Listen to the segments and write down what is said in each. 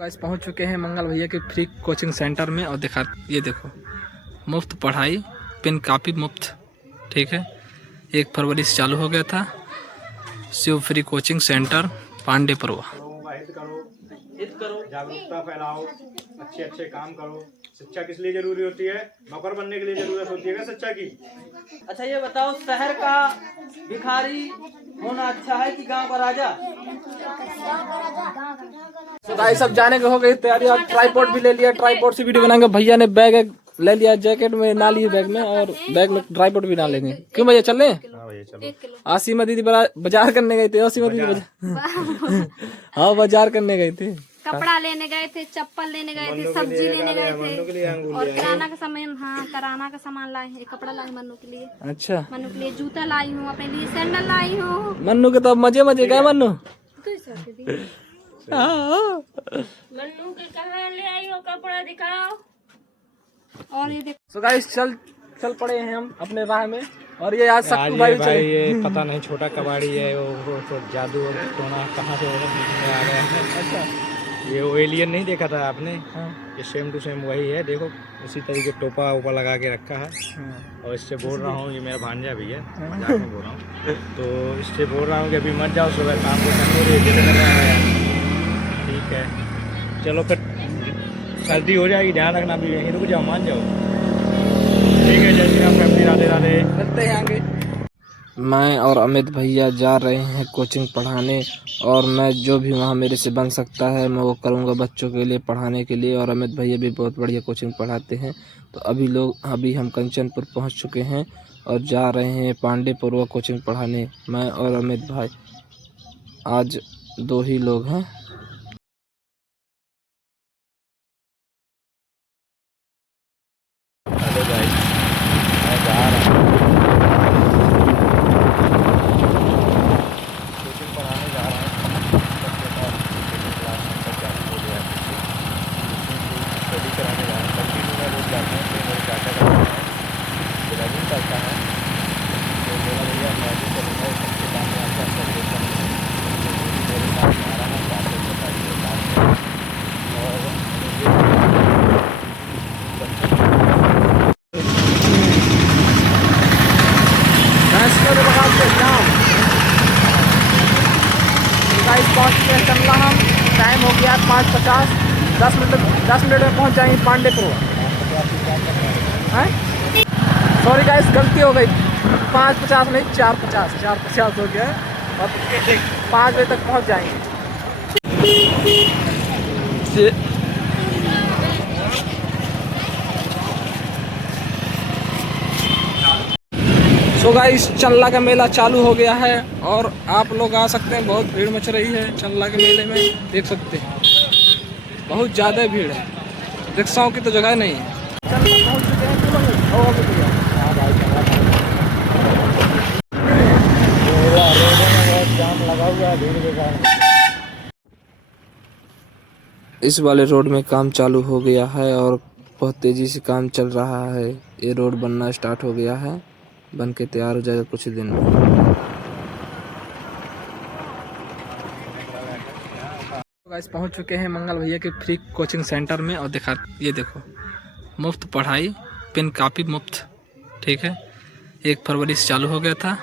Guys पहुंच चुके हैं मंगल भैया के फ्री कोचिंग सेंटर में और दिखा ये देखो मुफ्त पढ़ाई पेन कापी मुफ्त। ठीक है, 1 फरवरी से चालू हो गया था। Shiv free coaching centre Pandepurwa. हित करो, जागरूकता फैलाओ, अच्छे अच्छे काम करो। शिक्षा किस लिए जरूरी होती है? नौकर बनने के लिए जरूरत होती है क्या शिक्षा की? अच्छा ये बताओ, शहर का भिखारी होना अच्छा है कि गांव का राजा? तो गाइस सब जाने के हो गई तैयारी और ट्राइपॉड भी ले लिया। ट्राइपॉड से वीडियो बनाएंगे। भैया ने बैग ले लिया, जैकेट में ना लिए बैग में, और बैग में ट्राइपॉड भी ना लेंगे। क्यों भैया चल रहे? आसीमा दीदी बाजार करने गए थे। आसीमा दीदी हाँ बाजार करने गए थे, कपड़ा लेने गए थे, चप्पल लेने गए थे, सब्जी लेने गए थे और किराना का सामान। हाँ किराना का सामान लाए हैं। कपड़ा लाई मन्नू के लिए। अच्छा मन्नू के लिए जूता लाई हूँ, अपने लिए सैंडल लाई हूँ। मन्नू के तो मजे मजे गए। मन्नू मन्नू के कहाँ ले आई हो? कपड़ा दिखाओ। और ये देखो सो गाइस चल पड़े हैं हम अपने राह में। और ये आज सक्कू भाई चले। ये पता नहीं छोटा कबाड़ी है वो जादू और टोना कहाँ से आ गया है। अच्छा ये वो एलियन नहीं देखा था आपने? हाँ। ये सेम टू सेम वही है। देखो उसी तरीके टोपा ऊपर लगा के रखा है। हाँ। और इससे बोल रहा हूँ, ये मेरा भांजा भी है, मजाक में बोल रहा हूँ। तो इससे बोल रहा हूँ कि अभी मत जाओ, सुबह काम को ठीक है। चलो फिर सर्दी हो जाएगी, ध्यान रखना। भी यहीं रुक जाओ, मान जाओ। ठीक है, जय श्री राम फैमिली, राधे राधे। मिलते हैं आगे। मैं और अमित भैया जा रहे हैं कोचिंग पढ़ाने, और मैं जो भी वहाँ मेरे से बन सकता है मैं वो करूँगा बच्चों के लिए, पढ़ाने के लिए। और अमित भैया भी बहुत बढ़िया कोचिंग पढ़ाते हैं। तो अभी हम कंचनपुर पहुँच चुके हैं और जा रहे हैं पांडेपुरवा कोचिंग पढ़ाने। मैं और अमित भाई आज 2 ही लोग हैं। पहुँच चुके हैं चंदला। हम टाइम हो गया 5:50। 10 मिनट में पहुँच जाएंगे पांडेपुरवा। सॉरी गाइस गलती हो गई, 5:50 नहीं 4:50 हो गया। और 5 बजे तक पहुँच जाएंगे। सो गाइस चंदला का मेला चालू हो गया है और आप लोग आ सकते हैं। बहुत भीड़ मच रही है चंदला के मेले में, देख सकते हैं बहुत ज़्यादा भीड़ है। रिक्शाओं की तो जगह नहीं है। पहुंच चुके हैं। जाम लगा हुआ है भीड़ के कारण। इस वाले रोड में काम चालू हो गया है और बहुत तेज़ी से काम चल रहा है। ये रोड बनना स्टार्ट हो गया है, बन के तैयार हो जाएगा कुछ दिन में। गाइस पहुंच चुके हैं मंगल भैया के फ्री कोचिंग सेंटर में और दिखा ये देखो मुफ्त पढ़ाई पेन कापी मुफ्त। ठीक है, 1 फरवरी से चालू हो गया था।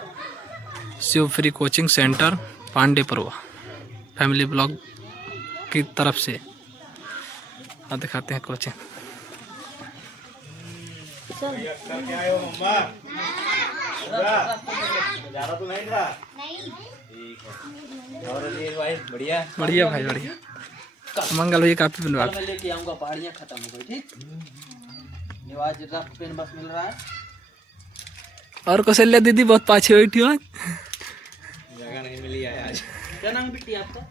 Shiv free coaching centre Pandepurwa family blog की तरफ से। और दिखाते हैं कोचिंग। बढ़िया बढ़िया भाई बढ़िया। मंगल भैया काफी बनवा मैं लेके आऊंगा। पहाड़ियाँ खत्म हो गई। ठीक, आज रफ पेन बस मिल रहा है। और कौशल्या दीदी बहुत पाछे बैठी हो। जगह नहीं मिली है आज। क्या नाम है बिट्टी आपका?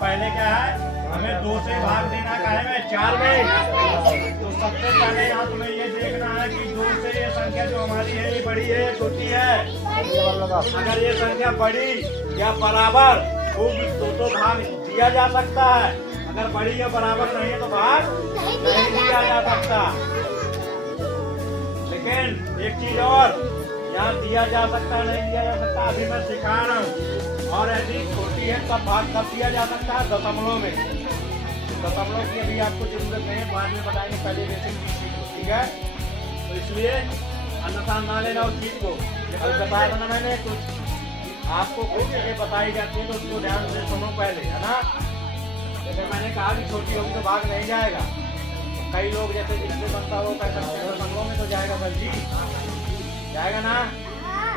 पहले क्या है, हमें 2 से भाग देना का है 4 में। तो सबसे पहले यहाँ तुम्हें ये देखना है कि 2 से ये संख्या जो हमारी है ये बड़ी है या छोटी है। अगर ये संख्या बड़ी या बराबर तो भी भाग दिया जा सकता है। अगर बड़ी या बराबर नहीं है तो भाग नहीं दिया जा सकता। लेकिन एक चीज और, यहाँ दिया जा सकता नहीं दिया जा सकता अभी मैं सिखा रहा हूँ। और यदि छोटी है तब भाग कब दिया जा सकता है, दशमलव में। दशमलव की अभी आपको जरूरत नहीं है, बाद में बताएंगे, पहले बेसिक ठीक है। तो इसलिए अन्यथा ना लेना उस चीज को। अभी बताया था ना मैंने, कुछ आपको कुछ चीजें बताई जाती है तो उसको ध्यान से सुनो पहले, है ना। जैसे मैंने कहा कि छोटी होगी तो भाग नहीं जाएगा। कई लोग जैसे जिससे बनता हो पैसा दशमलव में तो जाएगा सर जी, जाएगा ना।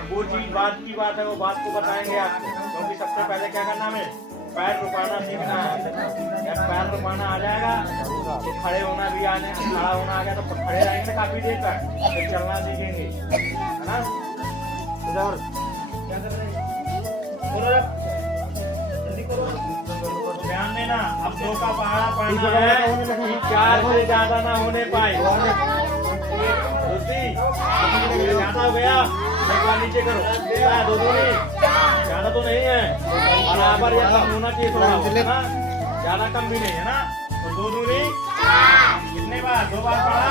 वो चीज बात की बात है, वो बात को बताएंगे आपको। क्योंकि सबसे पहले क्या करना है, पैर रुपाना सीखना है। जब पैर रुपाना आ जाएगा तो खड़े होना भी आने, खड़ा होना आ गया तो खड़े रहेंगे काफी देर तक, फिर चलना सीखेंगे, है ना। इधर क्या कर रहे हैं, जल्दी करो, ध्यान देना। अब 2 का पहाड़ा पढ़ना है, 4 से ज्यादा ना होने पाए। ज्यादा हो गया नीचे करो, 2 दूनी, ज्यादा तो नहीं है, बराबर या कम होना चाहिए थोड़ा, है ना। ज्यादा कम भी नहीं है ना। तो 2 दूनी कितने बार, 2 बार पढ़ा,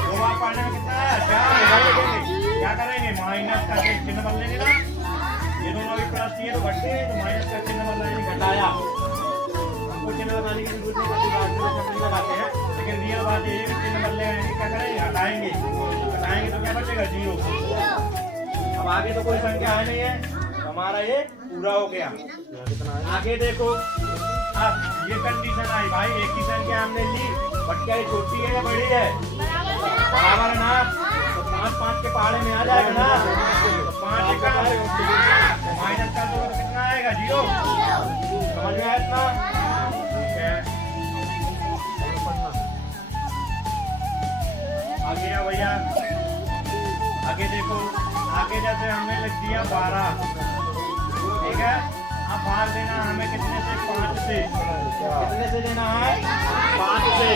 2 बार पढ़ने में कितना है, 4। क्या करेंगे, माइनस करके चिन्ह बदल लेंगे ना। ये दोनों भी प्लस चाहिए तो घटते हैं, तो माइनस का चिन्ह बदल लेंगे, घटाया। हमको चिन्ह बनाने की जरूरत नहीं लगाते हैं, लेकिन रियल बात ये है, चिन्ह बदल लेंगे, क्या करेंगे, हटाएंगे। हटाएंगे तो क्या बचेगा, 0। अब आगे तो कोई संख्या है नहीं है, तो हमारा ये पूरा हो गया। आगे देखो, अब ये कंडीशन आई भाई, एक ही संख्या हमने ली, बट क्या ये छोटी है या बड़ी है, बराबर है ना। तो 5 के पहाड़े में आ जाएगा ना। तो 5 का माइनस का तो कितना आएगा, 0। समझ में आया इतना, ठीक है। आगे आ भैया, आगे देखो, आगे जैसे हमने लिख दिया 12, ठीक है। अब भाग देना हमें कितने से, 5 से। कितने से देना है, 5 से।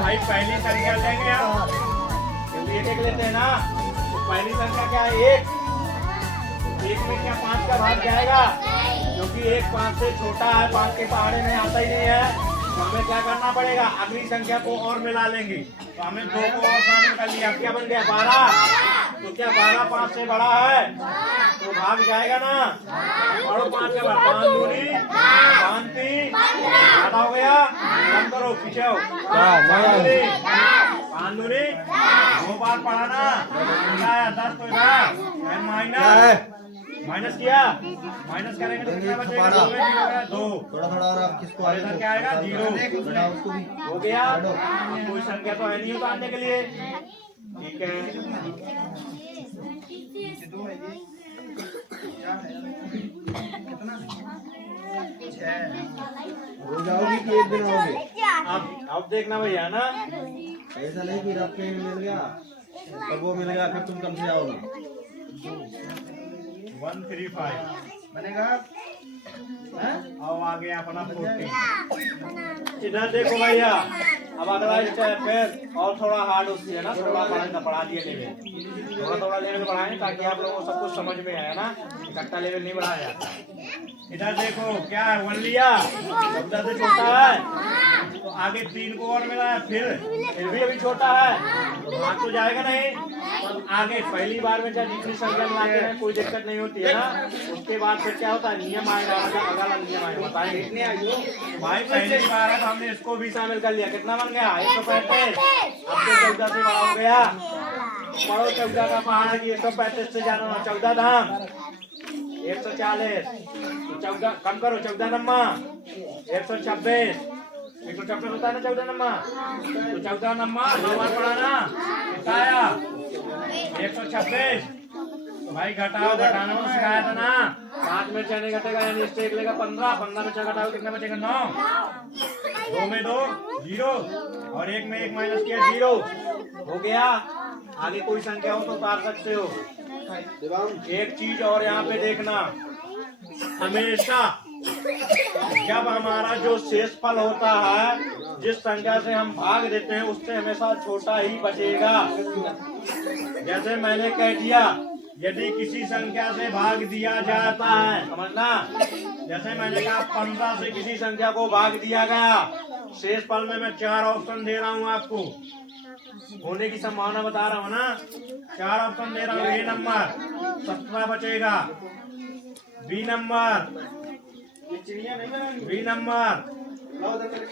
भाई पहली संख्या लेंगे हम, क्योंकि एक लेते हैं ना। तो पहली संख्या क्या है, 1 में क्या 5 का भाग जाएगा, क्योंकि 1 5 से छोटा है, 5 के पहाड़े में आता ही नहीं है। तो हमें क्या करना पड़ेगा, अगली संख्या को और मिला लेंगे। तो हमने 2 को और शामिल कर लिया, क्या बन गया, 12। तो क्या 12 5 से बड़ा है, तो भाग जाएगा ना। और 5 का भाग, 5 दूनी 5 3, ज्यादा हो गया, कम करो, पीछे हो, 5 दूनी 2 बार पढ़ा ना, 10 तो इधर माइनस किया, माइनस करेंगे तो कितना बचेगा, 2। थोड़ा और आप किसको और इधर क्या आएगा, 0 हो गया। कोई संख्या तो है नहीं उतारने के लिए, ठीक है। हो जाओगी कि एक दिन आओगे, अब देखना भैया ना, ऐसा नहीं कि रफ पेन मिल गया और वो मिल गया फिर तुम कम से आओगे। 135 बनेगा। अब आ गया अपना 40। इधर देखो भैया, अब अगला स्टेप और थोड़ा हार्ड होती है ना, थोड़ा पढ़ा दिए लेवल, थोड़ा लेवल बढ़ाएं ताकि आप लोगों को सब कुछ समझ में आया ना, इकट्ठा लेवल नहीं बढ़ाया जाता। इधर देखो क्या है, 1 लिया, 14 से छोटा है, तो आगे 3 को और मिला है, फिर भी अभी छोटा है, भाग तो जाएगा नहीं। तो आगे पहली बार में जब जितनी संख्या मिलाते हैं कोई दिक्कत नहीं होती है ना। उसके बाद फिर क्या होता है, नियम आएगा, अगला नियम आएगा, बताएंगे भाई। पहली बार है तो हमने इसको भी शामिल कर लिया, कितना बन गया, 135। अब तो 14 से बड़ा हो गया, पढ़ो 14 का पहाड़ की, 135 से जाना, 14 धाम 140, 14 कम करो, 14 नम्मा 126, 126 होता है ना 14 नम्मा, तो 14 नम्मा 2 बार पढ़ाना, कितना आया 126। तो भाई घटाओ, घटाना में सिखाया था ना, 5 में 6 नहीं घटेगा, यानी इससे 1 लेगा 15, 15 में 6 घटाओ कितना बचेगा, 9। 2 में 2 0 और 1 में 1 माइनस किया, 0 हो गया। आगे कोई संख्या हो तो उतार सकते हो। एक चीज और यहाँ पे देखना, हमेशा जब हमारा जो शेषफल होता है, जिस संख्या से हम भाग देते हैं उससे हमेशा छोटा ही बचेगा। जैसे मैंने कह दिया, यदि किसी संख्या से भाग दिया जाता है, समझना, जैसे मैंने कहा 15 से किसी संख्या को भाग दिया गया, शेषफल में मैं 4 ऑप्शन दे रहा हूँ आपको, होने की संभावना बता रहा हूँ ना। 4 ऑप्शन दे रहा हूँ। ए नंबर 17 बचेगा, बी नंबर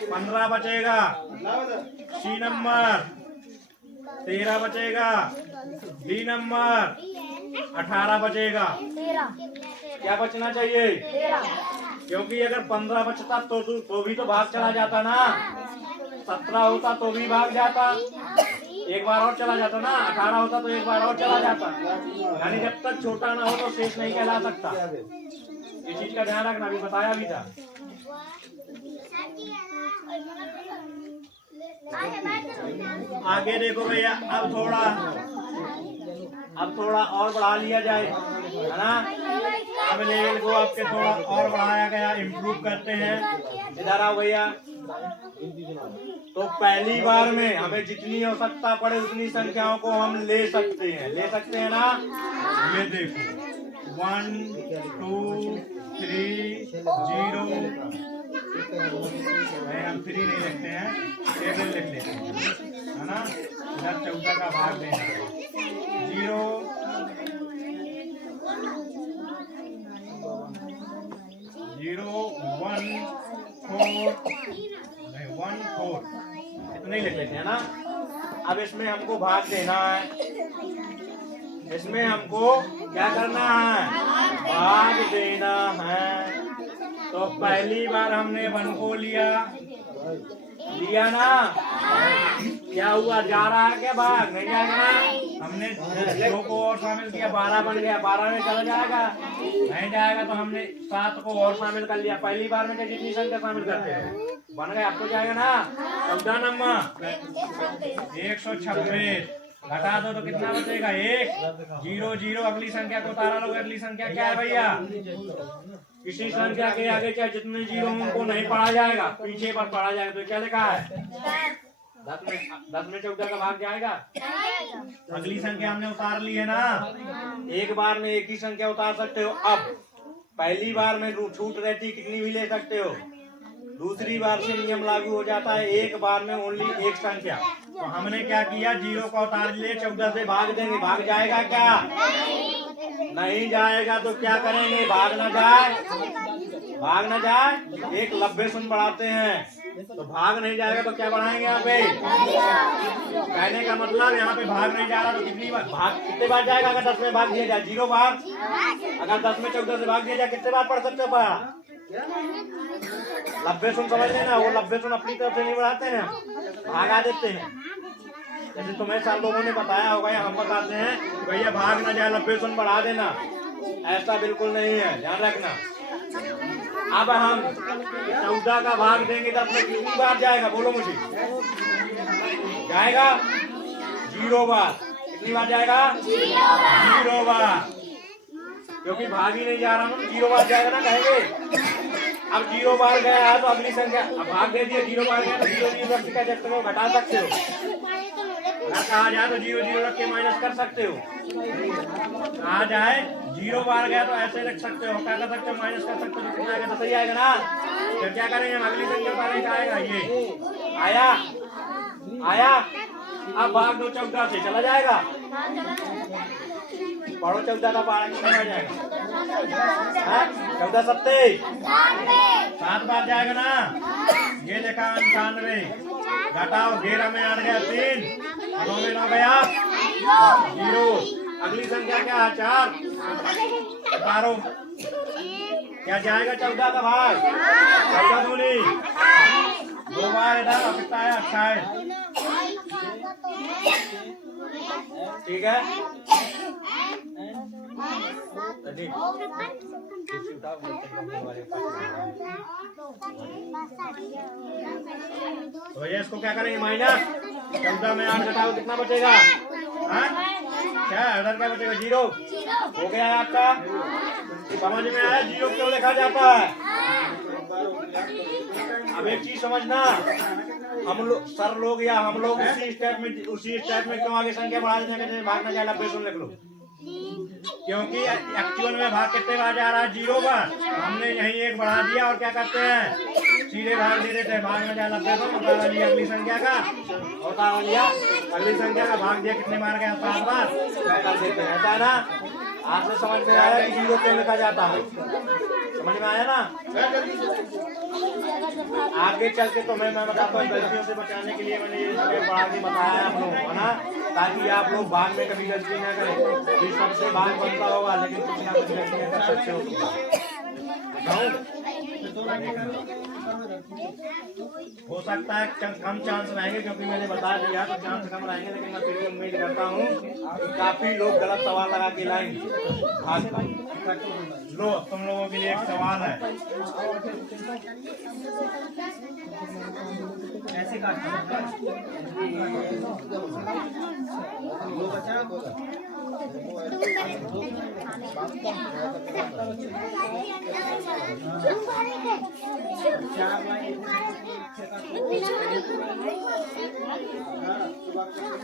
15 बचेगा, सी नंबर 13 बचेगा, डी नंबर 18 बचेगा। क्या बचना चाहिए? क्योंकि अगर 15 बचता तो भी तो भाग चला जाता ना, 17 होता तो भी भाग जाता, एक बार और चला जाता ना, 18 होता तो एक बार और चला जाता। यानी जब तक छोटा ना हो तो शेष नहीं कहला सकता। ये चीज का ध्यान रखना, अभी बताया भी था। आगे देखो भैया, अब थोड़ा और बढ़ा लिया जाए, है ना। अब लेवल को आपके थोड़ा और बढ़ाया गया, इम्प्रूव करते हैं। इधर आओ भैया। तो पहली बार में हमें जितनी आवश्यकता पड़े उतनी संख्याओं को हम ले सकते हैं ना। ये देखो 1 2 3 0, हम 3 नहीं लिखते हैं, 7 लिख लेते हैं, है ना। इधर 14 का भाग देना है, 0 0 1 4 1 4 इतना ही लिख लेते हैं ना। अब इसमें हमको भाग देना है, इसमें हमको क्या करना है? भाग देना है। तो पहली बार हमने 1 को लिया ना, क्या हुआ? जा रहा है क्या? भाग नहीं जाएगा ना। हमने 2 को और शामिल किया, 12 बन गया, 12 में चला जाएगा, नहीं जाएगा तो हमने 7 को और शामिल कर लिया। पहली बार में जितनी संख्या शामिल करते हैं बन गया, अब तो जाएगा ना। 14 नंबर 126, घटा दो तो कितना बचेगा? 1 0 0। अगली संख्या को उतारा लो। अगली संख्या क्या है भैया? किसी संख्या के आगे चाहे जितने 0 उनको नहीं पढ़ा जाएगा, पीछे पर पढ़ा जाएगा। तो क्या लिखा है? 10 में 14 का भाग जाएगा। अगली संख्या हमने उतार ली है ना। एक बार में एक ही संख्या उतार सकते हो। अब पहली बार में छूट रहती, कितनी भी ले सकते हो। दूसरी बार से नियम लागू हो जाता है, एक बार में ओनली एक संख्या। तो हमने क्या किया? 0 का उतार लिए, 14 से भाग देंगे। भाग जाएगा क्या? नहीं जाएगा। तो क्या करेंगे? भाग ना जाए, एक 90 सुन बढ़ाते हैं। तो भाग नहीं जाएगा तो क्या बढ़ाएंगे? यहाँ पे कहने का मतलब यहाँ पे भाग नहीं जा रहा तो कितने बार जाएगा? अगर 10 में भाग दिया जाए 0 बार, अगर 10 में 14 से भाग दिया जाए कितने बार पढ़ सकते हो? 90 सुन समझ लेना। वो 90 सुन अपनी तरफ से नहीं बढ़ाते हैं, भागा देते हैं। जैसे तुम्हें सब लोगों ने बताया होगा या हम बताते हैं, भैया भाग ना जाए 90 सुन बढ़ा देना, ऐसा बिल्कुल नहीं है, ध्यान रखना। अब हम 14 का भाग देंगे 10 में कितनी बार जाएगा? बोलो मुझे। जाएगा 0 बार। कितनी बार जाएगा? 0 बार। क्योंकि भाग ही नहीं जा रहा हूँ, 0 बार जाएगा ना कहेंगे। अब 0 बार गया है तो अगली संख्या, अब भाग दे दिया, 0 बार गया तो 0 0 रख के सकते हो, घटा सकते हो। अगर कहा जाए तो 0 0 रख के माइनस कर सकते हो। कहा जाए 0 बार गया तो ऐसे रख सकते हो, क्या कर सकते हो? माइनस कर सकते हो। कितना आएगा? तो सही आएगा ना। फिर क्या करेंगे हम? अगली संख्या उतारने का आएगा, ये आया। अब भाग दो 14 से, चला जाएगा। पढ़ो 14 का पारा कितना आ जाएगा? 14 7 7 बार जाएगा ना। ये देखा 98, घटाओ 13 में 8 गया 3, 9 में 9 गया 0। अगली संख्या क्या है? 4। उतारो, क्या जाएगा? 14 का भाग। 14 दूनी 2 बार इधर, कितना है? 28। ठीक है। तो भैया इसको क्या करेंगे? माइनस 14 में 8 घटाओ, कितना बचेगा? क्या इधर क्या बचेगा? 0 हो गया है आपका। समझ में आया 0 क्यों लिखा जाता है? अब एक चीज समझना, हम लोग सर लोग या हम लोग उसी स्टेप में क्यों आगे संख्या बढ़ा देते हैं, भागना चाहे 90 सुन लिख लो, क्योंकि एक्चुअल में भाग कितने बार जा रहा है 0 पर, हमने यही एक बढ़ा दिया और क्या करते हैं सीधे भाग दे देते हैं, भाग में जा 90 तो बता लिया अगली संख्या का, बता लिया अगली संख्या का भाग दिया कितने मार गया 7 बार कर देते हैं, ऐसा है ना। आपने समझ में आया कि 0 क्यों लिखा जाता है, समझ में आया ना। आगे चल के तो मैं बताता हूँ, गलतियों से बचाने के लिए मैंने ये बढ़ा के बताया आप लोगों को ना, ताकि आप लोग भाग में कभी गलती ना करें। जिस सबसे भाग बनता होगा लेकिन कुछ ना कुछ गलती कर सकते हो सकता है कम चांस रहेंगे, क्योंकि मैंने बता दिया तो चांस कम रहेंगे, लेकिन मैं फिर भी उम्मीद करता हूँ कि काफी लोग गलत सवाल लगा के लाएंगे। लो तुम लोगों के लिए एक सवाल है, ऐसे काटना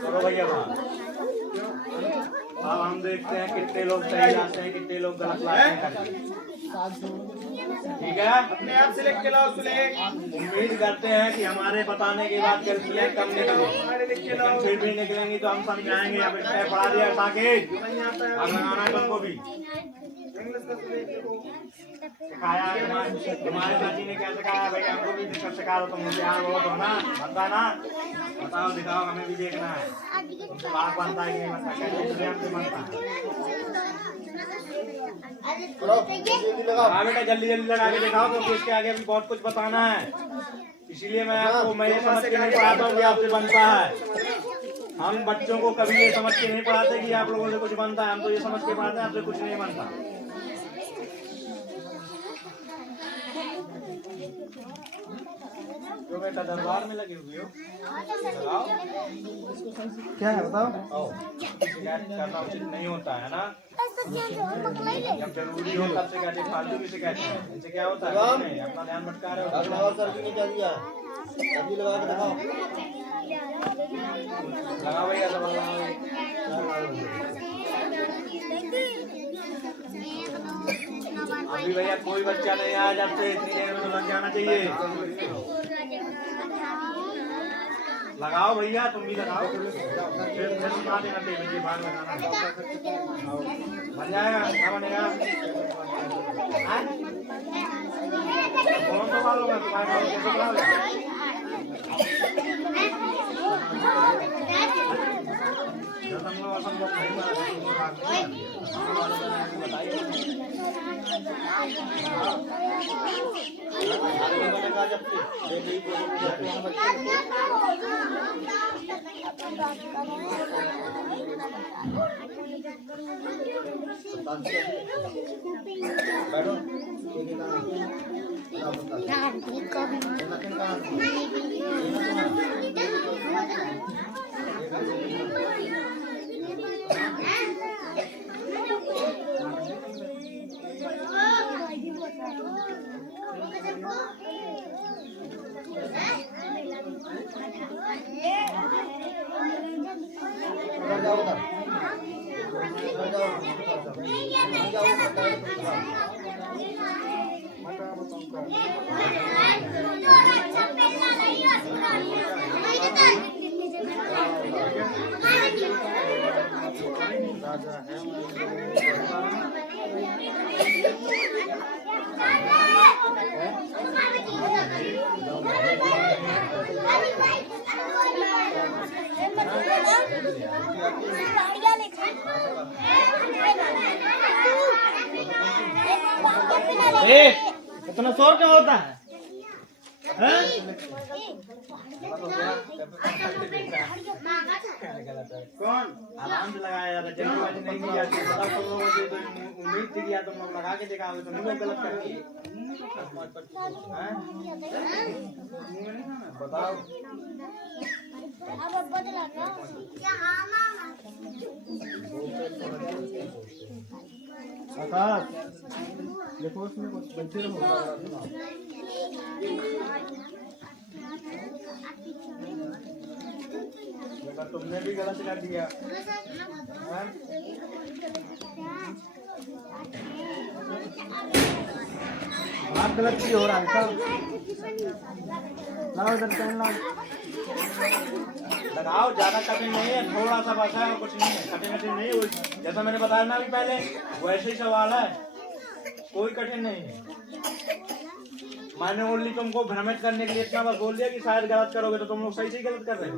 चलो भैया अब हम देखते हैं कितने लोग सही लाते हैं, कितने लोग गलत लाते हैं, ठीक है। अपने आप सिलेक्ट के लाओ, उम्मीद करते हैं कि हमारे बताने के बाद गलतियाँ कम निकलें, फिर भी निकलेंगी तो हम समझाएंगे। अब स्टेप बढ़ा दिया साकिब, अब लगाना है तुमको भी सिखाया है, तुम्हारे चाची ने क्या सिखाया भाई, हमको भी सिखा दो, तुम मुझे यहाँ बहुत हो ना, बता ना, बताओ दिखाओ, हमें भी देखना है तुमसे बात बनता है कि नहीं बनता, कैसे हमसे बनता है। बेटा जल्दी जल्दी लगा के दिखाओ, क्योंकि इसके आगे अभी बहुत कुछ बताना है, इसीलिए मैं आपको मैं ये समझ के नहीं पढ़ाता हूँ कि आपसे बनता है। हम बच्चों को कभी ये समझ के नहीं पढ़ाते कि आप लोगों से कुछ बनता है, हम तो ये समझ के पढ़ाते हैं आपसे कुछ नहीं बनता। जो बेटा दरबार में लगे हुए हो क्या है बताओ, शिकायत करना उचित नहीं होता है ना, जब जरूरी हो तब शिकायत, फालतू की शिकायत है, इनसे क्या होता है नहीं, अपना ध्यान भटका रहे हो। लगाओ भैया सब अभी भैया कोई बच्चा नहीं आया, जब से इतनी देर में तो लग जाना चाहिए। लगाओ भैया तुम भी लगाओ, फिर सुना देना चाहिए भाग लगाना बन जाएगा, क्या बनेगा कौन सा बाल होगा तुम्हारे कैसे बनाओगे। इतना शोर क्या होता है? कौन आराम से लगाया जाता है, जल्दीबाजी नहीं की जाती है। बताओ तुम लोगों से तो उम्मीद थी कि तुम लोग लगा के दिखाओगे, तुम लोग गलत कर दिए। बताओ आकाश देखो उसमें कुछ बैठे रहो। तुमने भी गलत कर दिया। आप गलत क्यों हो रहा है? लाओ इधर पेन लाओ। लगाओ, ज्यादा कठिन नहीं है, थोड़ा सा बसा है और कुछ नहीं है, कठिन नहीं है। जैसा मैंने बताया ना अभी पहले, वैसे ही सवाल है, कोई कठिन नहीं है। मैंने ओनली तुमको भ्रमित करने के लिए इतना बस बोल दिया कि शायद गलत करोगे, तो तुम लोग सही से गलत कर रहे हो।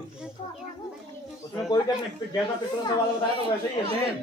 उसमें कोई कठिन, जैसा पिछला सवाल बताया तो वैसे ही है सेम।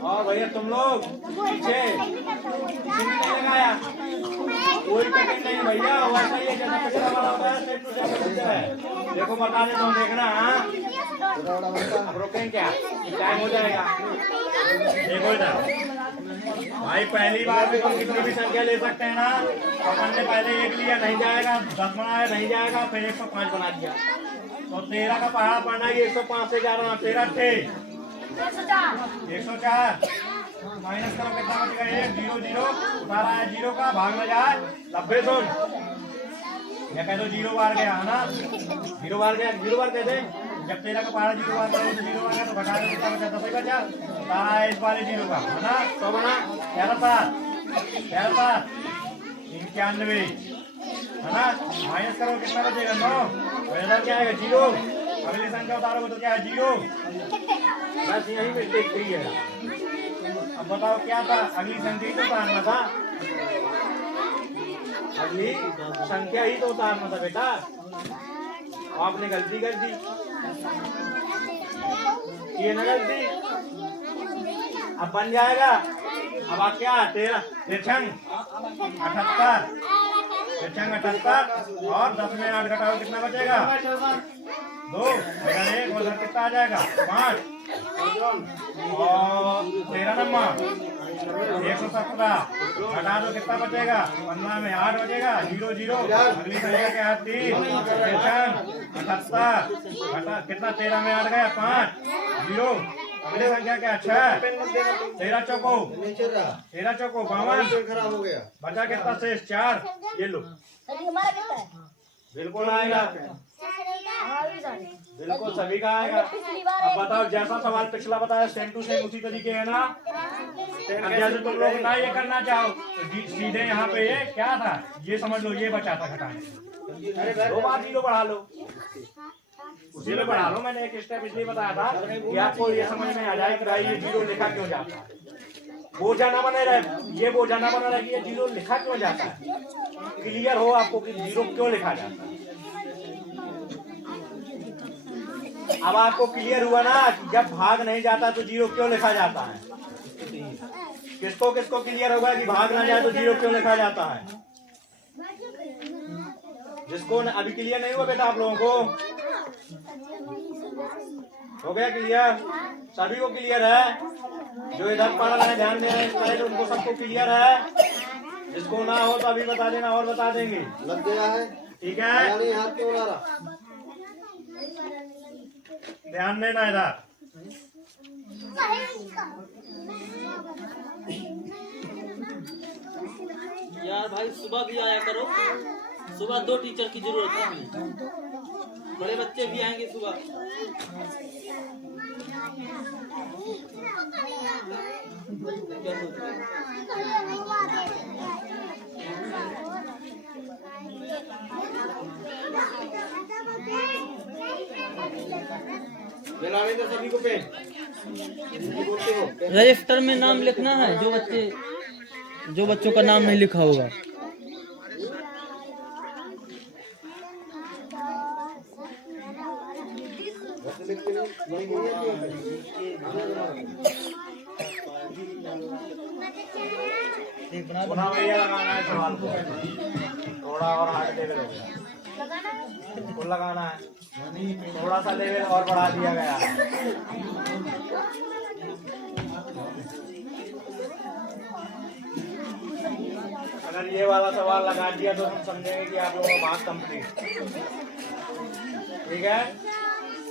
हाँ भैया तुम लोग पीछे नहीं लगाया, कोई कठिन नहीं भैया, वैसा ही है जैसा पिछला वाला होता है, सेम टू सेम है। देखो बता देता हूँ, देखना। हाँ अब रोकें क्या, टाइम हो जाएगा। देखो इधर भाई, पहली बार में तुम कितनी भी संख्या ले सकते हैं ना। अपन ने पहले 1 लिया, नहीं जाएगा, 10 बनाया, नहीं जाएगा, फिर 105 बना दिया, तो 13 का पहाड़ा पड़ना है। 105 से 11 13 थे 104 माइनस करो, कितना बचेगा? 1 0 0 उतारा है 0 का, भाग में जाए 90 सुन, या कह दो 0 बार गया है ना, 0 बार गया, 0 बार कह दे। जब 13 का पहाड़ा 0 बार करो तो 0 बार गया, तो घटा दो, कितना बचा? 10 बचा, उतारा है इस बार 0 का है ना, 100 बना 13 91 है ना, माइनस करो, कितना बचेगा? 9। इधर क्या आएगा? 0। अगली संख्या उतारोगे तो क्या है? 0। बस यही मिस्टेक थी है। अब बताओ क्या था? अगली संख्या ही तो उतारना था, अगली संख्या ही तो उतारना था बेटा, आपने गलती कर दी, ये ना गलती। अब बन जाएगा। अब आप क्या 13 78 और 10 में 8 घटाओ, कितना बचेगा? 2 1 और कितना आ जाएगा? 5 और 13 नंबर 117 घटा दो, कितना बचेगा? 15 में 8 बचेगा, 0 0। अगली संख्या क्या है? 3 78 घटा, कितना? 13 में 8 गया, 5 0। अगली संख्या क्या? 6 13 चौको 52 खराब हो गया। बचा कितना शेष? 4। ये लो, बिल्कुल आएगा, बिल्कुल सभी का आएगा। अब बताओ, जैसा सवाल पिछला बताया सेम टू सेम उसी तरीके है ना। अब जैसे तुम लोग ना ये करना चाहो तो सीधे यहाँ पे ये क्या था, ये समझ लो, ये बचा था घटाने, 2 बार 0 बढ़ा लो, उसी में बढ़ा लो। मैंने एक स्टेप इसलिए बताया था कि आपको ये समझ में आ जाए कि भाई ये 0 लिखा क्यों जाता है, बोझा ना बने रहे, ये बोझा ना बना रहे कि ये 0 लिखा क्यों जाता है, क्लियर हो आपको कि 0 क्यों लिखा जाता है। अब आपको क्लियर हुआ ना कि जब भाग नहीं जाता तो 0 क्यों लिखा जाता है। किसको किसको क्लियर होगा कि भाग ना जाए तो 0 क्यों लिखा जाता है? जिसको अभी क्लियर नहीं हुआ बेटा, आप लोगों को हो गया क्लियर? सभी को क्लियर है? जो इधर पढ़ रहे हैं, ध्यान दे रहे हैं, उनको सबको क्लियर है? जिसको ना हो तो अभी बता देना और बता देंगे। लग गया है, ठीक है? नहीं हाथ क्यों ला रहा? ध्यान देना इधर। यार भाई सुबह भी आया करो। सुबह 2 टीचर की जरूरत है हमें, बड़े बच्चे भी आएंगे सुबह। सभी को पेन रजिस्टर में नाम लिखना है, जो बच्चों का नाम नहीं लिखा होगा। पुनः भैया लगाना है सवाल को, थोड़ा और हार्ड लेवल हो गया, को लगाना है, थोड़ा सा लेवल और बढ़ा दिया गया है। अगर ये वाला सवाल लगा दिया तो हम समझेंगे कि आप लोगों का बात कंप्लीट, ठीक है।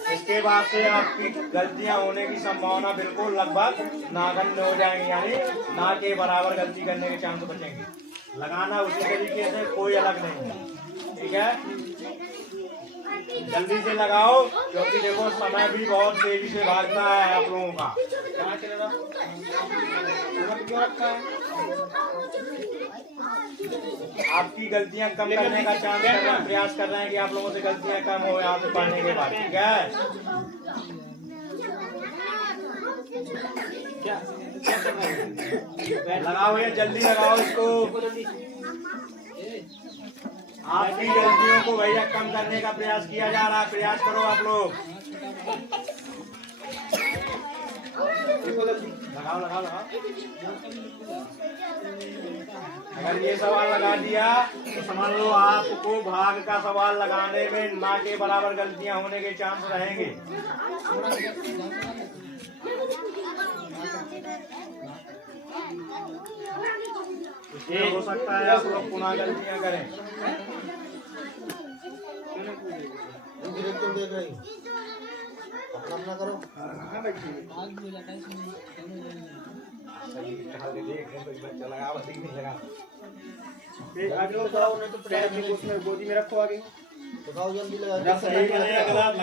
इसके बाद से आपकी गलतियां होने की संभावना बिल्कुल लगभग नागन्य हो जाएंगी, यानी ना के बराबर गलती करने के चांस बचेंगे। लगाना उसी तरीके से, कोई अलग नहीं है, ठीक है। जल्दी से लगाओ क्योंकि देखो समय भी बहुत तेजी से भागता है आप लोगों का। क्या चलेगा क्यों रखा है? आपकी गलतियां कम करने का चांस कर रहे हैं, प्रयास कर रहे हैं कि आप लोगों से गलतियां कम हो यहाँ से पढ़ने के बाद, ठीक है। लगाओ ये, जल्दी लगाओ इसको। आपकी गलतियों को भैया कम करने का प्रयास किया जा रहा है, प्रयास करो आप लोग। लगाओ लगाओ लगाओ। अगर ये सवाल लगा दिया तो समझ लो आपको भाग का सवाल लगाने में ना के बराबर गलतियां होने के चांस रहेंगे। ये हो सकता है आप लोग पुनः गलतियां करें। अपना करो। उसमें गोदी में रखो, आगे जल्दी लगाना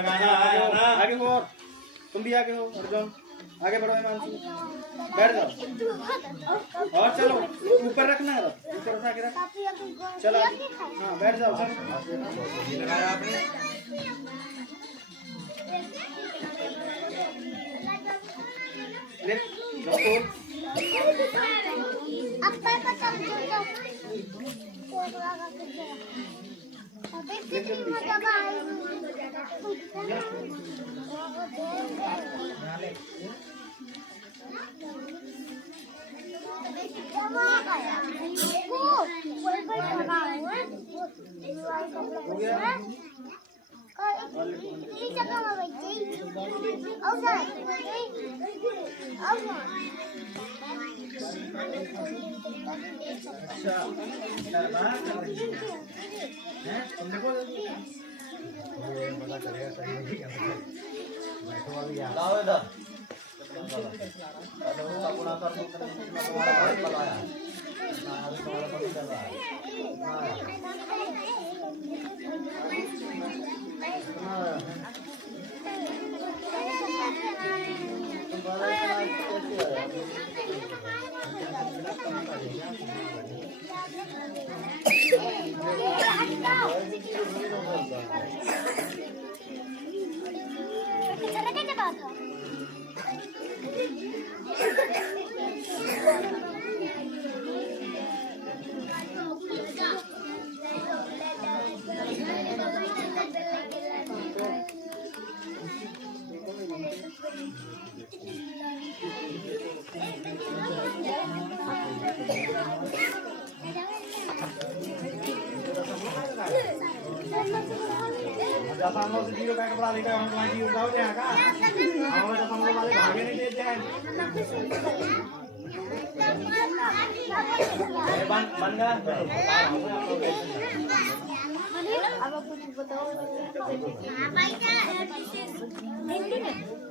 है। आगे हो, तुम भी आगे हो अर्जुन, आगे बढ़ो हिमांशु, बैठ जाओ और चलो ऊपर रखना है, ऊपर उठा के रख, चलो हाँ बैठ जाओ। लगाया आपने, ले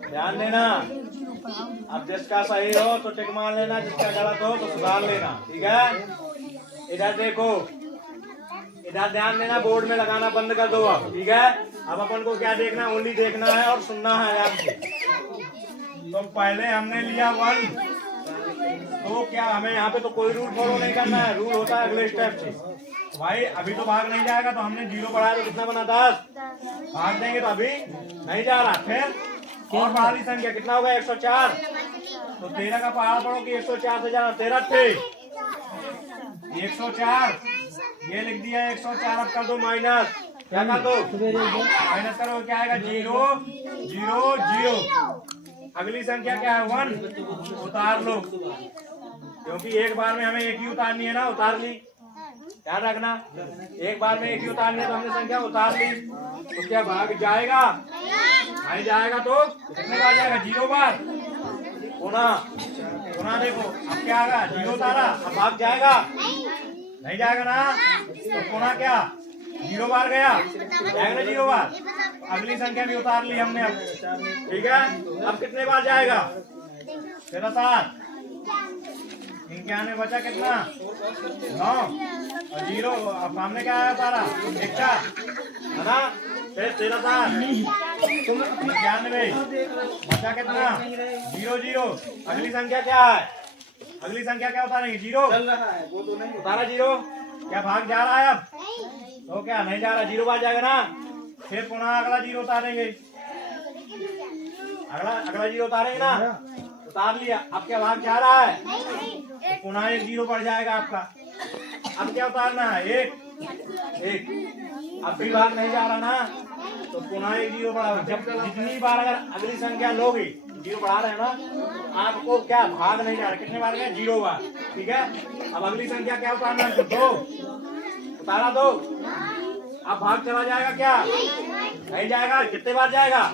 ध्यान देना। अब जिसका सही हो तो टिक मार लेना, जिसका गलत हो तो सुधार लेना, ठीक है। इधर देखो, इधर ध्यान देना, बोर्ड में लगाना बंद कर दो अब, ठीक है। अब अपन को क्या देखना, ओनली देखना है और सुनना है आराम से। तो पहले हमने लिया 1, तो क्या हमें यहाँ पे तो कोई रूल फॉलो नहीं करना है, रूल होता है अगले स्टेप से। भाई अभी तो भाग नहीं जाएगा, तो हमने 0 बढ़ाया तो कितना बना 10, भाग देंगे तो अभी नहीं जा रहा। फिर और बाहरी संख्या कितना होगा 104, तो 13 का पहाड़ पढ़ो कि 104 से जाना, 13 थे 104, ये लिख दिया 104। अब कर दो माइनस, क्या कर दो माइनस करो, क्या आएगा 0 0 0। अगली संख्या क्या है 1, उतार लो, क्योंकि एक बार में हमें एक ही उतारनी है ना, उतार ली, ध्यान रखना, एक बार में एक ही उतारनी है तो हमने संख्या उतार ली। तो क्या भाग जाएगा, नहीं जाएगा तो कितने बार जाएगा, 0 बार। पुनः देखो अब क्या आएगा, 0 उतारा, अब भाग जाएगा, नहीं जाएगा ना, तो पुनः क्या 0 बार गया, जाएगा ना 0 बार। अगली संख्या भी उतार ली हमने अब, ठीक है। अब कितने बार जाएगा, 7 इनके आने बचा कितना 9 और 0, अब सामने क्या आया तारा 1 है ना, फिर 13 99 बचा कितना 0 0। अगली संख्या क्या है, अगली संख्या क्या उतारेंगे 0, उतारा 0, क्या भाग जा रहा है अब, तो क्या नहीं जा रहा, 0 बार जाएगा ना। फिर पुनः अगला 0 उतारेंगे, अगला 0 उतारेंगे ना, उतार लिया, अब क्या भाग जा रहा है, तो पुनः 1 0 बढ़ जाएगा आपका। अब क्या उतारना है 1 1, अब भी भाग नहीं जा रहा ना, तो पुनः 1 0 बढ़ा। जब जितनी बार अगर अगली संख्या लोगे, 0 बढ़ा रहे हैं ना, आपको क्या भाग नहीं जा रहा, कितने बार गए 0 बार, ठीक है। अब अगली संख्या क्या उतारना है 2, उतारा 2, अब भाग चला जाएगा, क्या नहीं जाएगा, कितने बार जाएगा,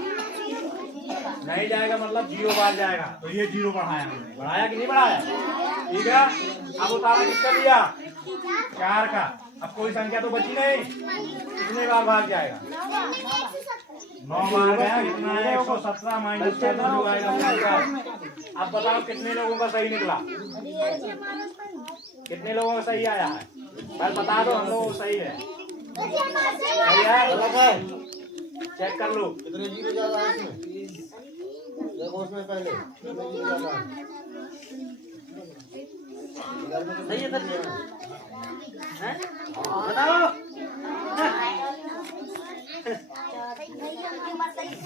नहीं जाएगा, मतलब 0 बार जाएगा। तो ये 0 बढ़ाया हमने, बढ़ाया कि नहीं बढ़ाया, ठीक है। अब उतारा किसका लिया 4 का, अब कोई संख्या तो बची नहीं, कितने बार भाग जाएगा 9 बार गया, कितना है 117 माइनस 7 आएगा। अब बताओ कितने लोगों का सही निकला, कितने लोगों का सही आया है, बस बता दो, हम लोग सही है, सही है गलत है, चेक कर लो। कितने 0 ज्यादा है इसमें, देखो उसमें पहले कितने 0 ज्यादा है, सही है सर, हैं बताओ,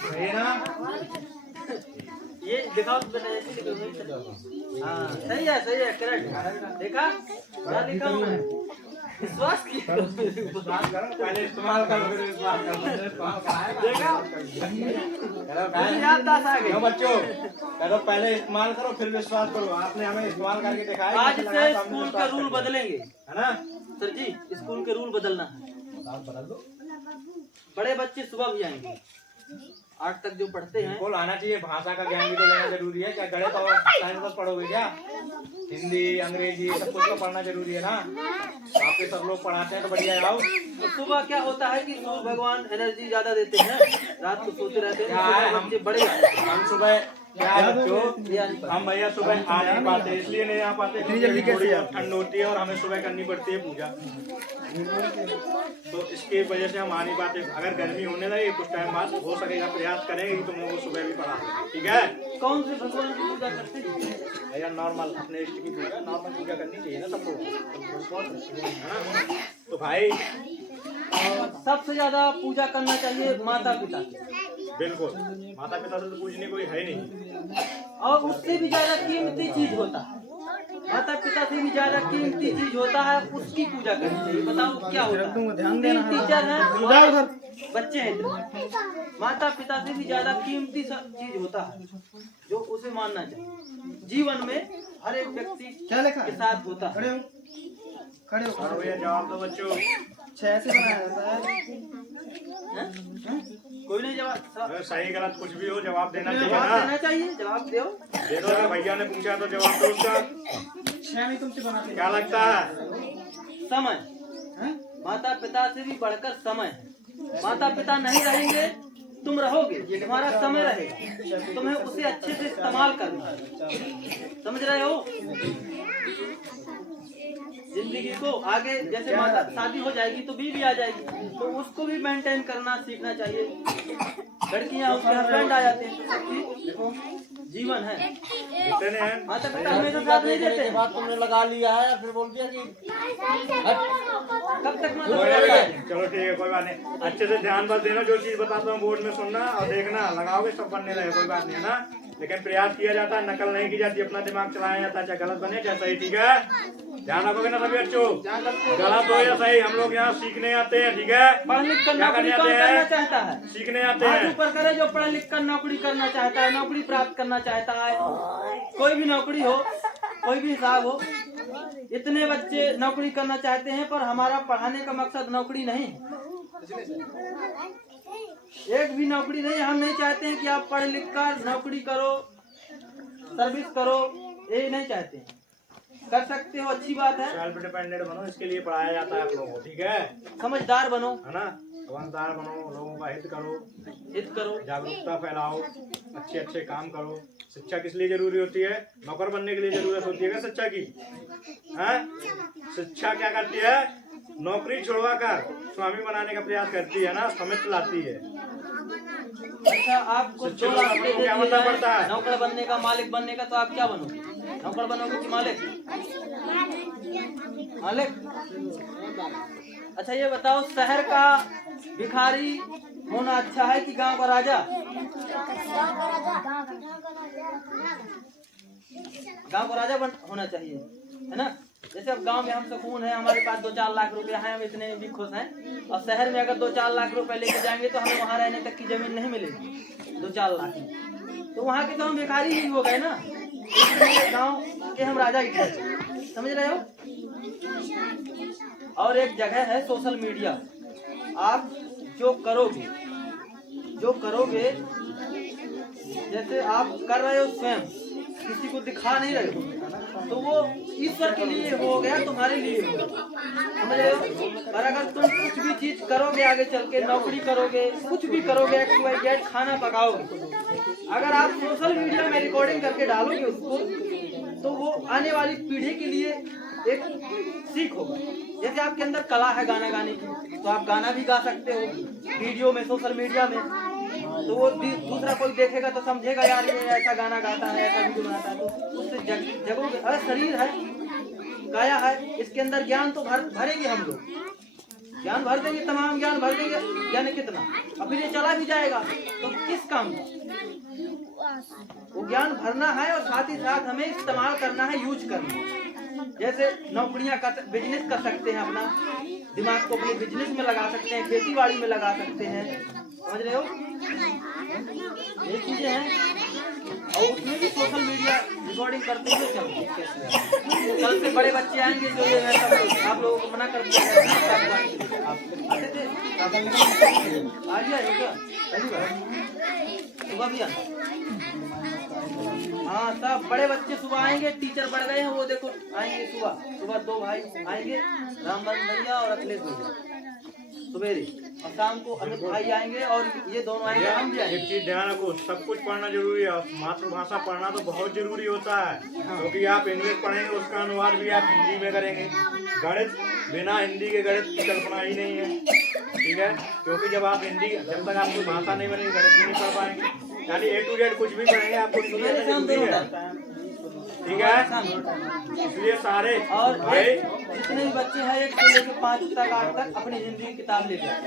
सही है ना, ये दिखाओ बेटा, ऐसे लिखो, हाँ सही है करेक्ट, देखा क्या लिखा हूँ, विश्वास किया, विश्वास करो, पहले इस्तेमाल करो फिर विश्वास करो, देखा याददाश्त आ गई। क्यों बच्चों, करो पहले इस्तेमाल करो फिर विश्वास करो, आपने हमें इस्तेमाल करके दिखाया, आज से स्कूल के रूल बदलेंगे, है ना सर जी, स्कूल के रूल बदलना है, बदल दो, बड़े बच्चे सुबह भी आएंगे, 8 तक जो पढ़ते हैं, बिल्कुल आना चाहिए, भाषा का ज्ञान भी तो लेना जरूरी है, क्या गणित और साइंस बस पढ़ोगे क्या, हिंदी अंग्रेजी सब कुछ तो पढ़ना जरूरी है ना, आपके सब लोग पढ़ाते हैं तो बढ़िया आओ। तो सुबह क्या होता है कि सूर्य भगवान एनर्जी ज्यादा देते हैं, रात को सोते रहते हैं, क्या है, तो बच्चे बड़े हम सुबह क्या है बच्चों, हम भैया सुबह आ नहीं पाते, इसलिए नहीं आ पाते क्योंकि थोड़ी ठंड होती है और हमें सुबह करनी पड़ती है पूजा, तो इसकी वजह से हम आ नहीं पाते। अगर गर्मी होने लगे कुछ टाइम बाद हो सकेगा, प्रयास करेंगे तो मैं वो सुबह भी पढ़ा, ठीक है। कौन से भगवान की पूजा करते हैं, भैया नॉर्मल अपने इष्ट की पूजा, नॉर्मल पूजा करनी चाहिए ना सबको, तो भाई सबसे ज्यादा पूजा करना चाहिए माता पिता की, बिल्कुल माता पिता से तो पूछने कोई है नहीं, और उससे भी ज्यादा कीमती चीज होता है, माता पिता से भी ज्यादा कीमती चीज होता है, उसकी पूजा करनी चाहिए। बताओ क्या होता है, 3 टीचर हैं, बच्चे हैं, माता पिता से भी ज्यादा कीमती चीज होता है जो उसे मानना चाहिए, जीवन में हर एक व्यक्ति के साथ होता है। खड़े हो और भैया जवाब दो बच्चों, 6 से बनाया जाता है, कोई नहीं जवाब, अगर सही गलत कुछ भी हो जवाब देना चाहिए जवाब ना, देना चाहिए, जवाब दो, दे दो, अगर भैया ने पूछा तो जवाब दो उसका। 6 में तुमसे बनाते क्या लगता है, समय, माता पिता से भी बढ़कर समय है, माता पिता नहीं रहेंगे तुम रहोगे, तुम्हारा समय रहेगा, तुम्हें उसे अच्छे से इस्तेमाल करना है, समझ रहे हो। जिंदगी को आगे जैसे माता शादी हो जाएगी तो बीवी आ जाएगी, तो उसको भी मेंटेन करना सीखना चाहिए। लड़कियां उसके हस्बैंड आ जाते हैं, देखो जीवन है। माता पिता हमेशा साथ नहीं देते हैं। बात तुमने लगा लिया है फिर बोल दिया कि कब तक चलो ठीक है, कोई बात नहीं। अच्छे से ध्यान बस देना, जो चीज बताता हूँ बोर्ड में सुनना और देखना, लगाओगे सब बनने लगे, कोई बात नहीं है ना। लेकिन प्रयास किया जाता है, नकल नहीं की जाती, अपना दिमाग चलाया जाता है, चाहे गलत बने चाहे सही। ठीक है, ध्यान रखोगे ना सभी बच्चों, गलत हो या सही, हम लोग यहाँ सीखने आते हैं। ठीक है, पढ़ लिख कर क्या नौकरी करने कौन आते करना हैं? चाहता है? सीखने आते हाथ हैं। ऊपर करे जो पढ़ लिख कर नौकरी करना चाहता है, नौकरी प्राप्त करना चाहता है। कोई भी नौकरी हो, कोई भी हिसाब हो, इतने बच्चे नौकरी करना चाहते हैं, पर हमारा पढ़ाने का मकसद नौकरी नहीं, एक भी नौकरी नहीं। हम नहीं चाहते हैं कि आप पढ़ लिख कर नौकरी करो, सर्विस करो, ये नहीं चाहते हैं। कर सकते हो, अच्छी बात है। सेल्फ डिपेंडेंट बनो, इसके लिए पढ़ाया जाता है आप लोगों को। ठीक है, समझदार बनो, है ना, समझदार बनो, लोगों का हित करो, करो, जागरूकता फैलाओ, अच्छे अच्छे काम करो। शिक्षा किस लिए जरूरी होती है? नौकर बनने के लिए जरूरत होती है क्या शिक्षा की? है, शिक्षा क्या करती है? नौकरी छुड़वा कर स्वामी बनाने का प्रयास करती है ना, स्वामित्व लाती है। अच्छा, आपको 2 लाख रुपए दे क्या दिए बनना जाए पड़ता है? नौकर बनने का, मालिक बनने का, तो आप क्या बनोगे? नौकर बनोगे कि मालिक? मालिक। अच्छा ये बताओ, शहर का भिखारी होना अच्छा है कि गांव का राजा? गांव का राजा होना चाहिए, है ना। जैसे अब गांव में हम सुकून है, हमारे पास 2-4 लाख रुपए हैं, हम इतने में भी खुश हैं। और शहर में अगर 2-4 लाख रुपए लेके जाएंगे तो हमें वहाँ रहने तक की जमीन नहीं मिलेगी 2-4 लाख में, तो वहाँ के तो हम भिखारी ही हो गए ना। इसलिए गांव के हम राजा ही थे, समझ रहे हो। और एक जगह है सोशल मीडिया, आप जो करोगे जैसे आप कर रहे हो स्वयं, किसी को दिखा नहीं रहे हो, तो वो ईश्वर के लिए हो गया, तुम्हारे लिए हो गया, समझ रहे हो। और अगर तुम कुछ भी चीज करोगे, आगे चल के नौकरी करोगे, कुछ भी करोगे, XYZ खाना पकाओगे, अगर आप सोशल मीडिया में रिकॉर्डिंग करके डालोगे उसको, तो वो आने वाली पीढ़ी के लिए एक सीख होगा। जैसे आपके अंदर कला है गाना गाने की, तो आप गाना भी गा सकते हो वीडियो में, सोशल मीडिया में, तो वो दूसरा कोई देखेगा तो समझेगा यार ये ऐसा गाना गाता है, ऐसा वीडियो बनाता है, तो उससे जगोगे। अरे शरीर है, काया है, इसके अंदर ज्ञान तो भरेंगे हम लोग, ज्ञान भर देंगे, तमाम ज्ञान भर देंगे, यानी कितना, और फिर ये चला भी जाएगा तो किस काम का? वो ज्ञान भरना है और साथ ही साथ हमें इस्तेमाल करना है, यूज करना है। जैसे नौकरियां कर, बिजनेस कर सकते हैं, अपना दिमाग को अपने बिजनेस में लगा सकते हैं, खेती बाड़ी में लगा सकते हैं, समझ रहे हो। ये चीजें हैं, और उसमें भी सोशल मीडिया रिकॉर्डिंग करते हुए चलो। कल से बड़े बच्चे आएंगे जो ये आप लोगों को मना कर दिया है, आते थे आ जाए क्या पहली बार सुबह भी आना। हाँ, सब बड़े बच्चे सुबह आएंगे, टीचर बढ़ गए हैं, वो देखो आएंगे सुबह 2 भाई आएंगे, रामबन भैया और अखिलेश भैया सवेरे, और शाम को अमित भाई आएंगे और ये दोनों आएंगे, हम भी आएंगे। एक चीज ध्यान रखो, सब कुछ पढ़ना जरूरी है, मातृभाषा पढ़ना तो बहुत जरूरी होता है, क्योंकि आप इंग्लिश पढ़ेंगे उसका अनुवाद भी आप हिंदी में करेंगे। गणित बिना हिंदी के गणित की कल्पना ही नहीं है, ठीक है, क्योंकि जब आप हिंदी, जब तक आपकी भाषा नहीं बनेगी गणित भी नहीं पढ़ पाएंगे। यानी A to Z कुछ भी पढ़ेंगे आपको हिंदी आना जरूरी है, ठीक है। इसलिए सारे और भाई जितने भी बच्चे हैं 1 से लेकर 5 तक 8 तक अपनी हिंदी की किताब लेके आए।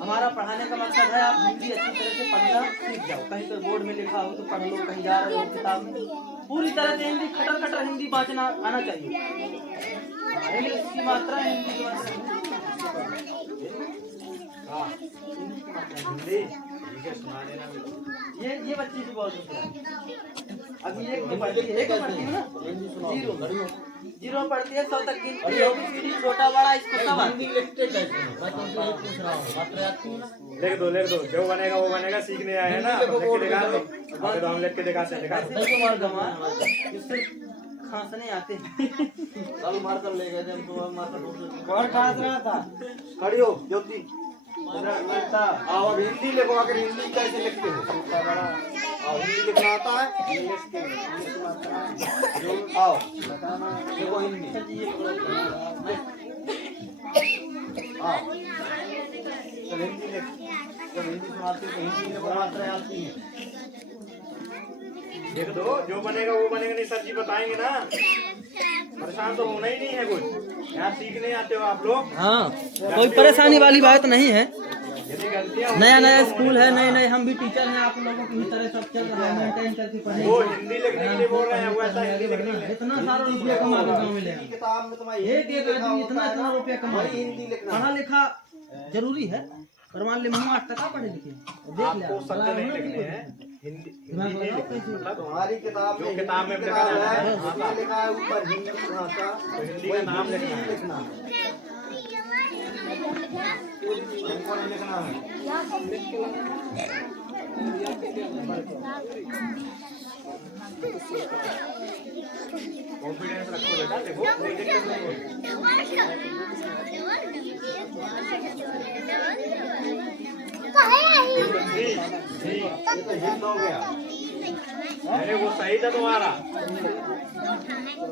हमारा पढ़ाने का मकसद है आप हिंदी अच्छी तरह से पढ़ना सीख जाओ। कहीं पर बोर्ड में लिखा हो तो पढ़ लो, कहीं जा रहे हो किताब में पूरी तरह से हिंदी खटर हिंदी बाँचना आना चाहिए। इंग्लिश की मात्रा हिंदी की मात्रा ये बच्ची भी बहुत अभी एक में पढ़ती है ना, जीरो पढ़ती है, 100 तक गिनती है, छोटा बड़ा इसको सब आती है। लिख दो, जो बनेगा वो बनेगा, सीखने आए हैं ना, तो हम लिख के दिखाते खांसने आते हैं। कल मार कर ले गए थे हमको, मार कर कौन खांस रहा था? खड़ी हो ज्योति, आओ अब हिंदी लिखो, अगर हिंदी कैसे लिखते हो? आओ हिंदी लिखना आता है? आओ देखो हिंदी। आओ तो हिंदी लिख, जब हिंदी सुनाते तो हिंदी लिखो, मात्रा आती है। देख दो, जो बनेगा वो बनेगा, नहीं सर जी बताएंगे ना। परेशान तो होना ही नहीं है कुछ, यार सीखने आते हो आप लोग। हाँ, कोई परेशानी वाली बात नहीं है। यदि गलतियां नया नया स्कूल है, नए नए हम भी टीचर हैं, आप लोगों की तरह सब चल रहा है, मेंटेन करके पढ़ेंगे। वो हिंदी लिखने के लिए बोल रहे हैं, वो ऐसा हिंदी लिखने के लिए। इतना सारा रुपया कमा के गाँव में लेंगे, किताब में तुम्हारी एक एक आदमी इतना रुपया कमा, हिंदी लिखना पढ़ा लिखा जरूरी है। पर मान ली हम 8 टका पढ़े लिखे, देख आपको लिया शब्द नहीं लिखने हैं, हिंदी नहीं लिखना। मतलब तुम्हारी किताब जो में किताब में हिंदी लिखा किताब है, है, उसमें लिखा है ऊपर हिंदी भाषा, तो हिंदी का नाम लिखना है। लिखना है, हमको नहीं लिखना है। कॉन्फिडेंस रखो बेटा, देखो नहीं लिख कर नहीं ये तो हिंद हो गया। अरे वो सही था तुम्हारा,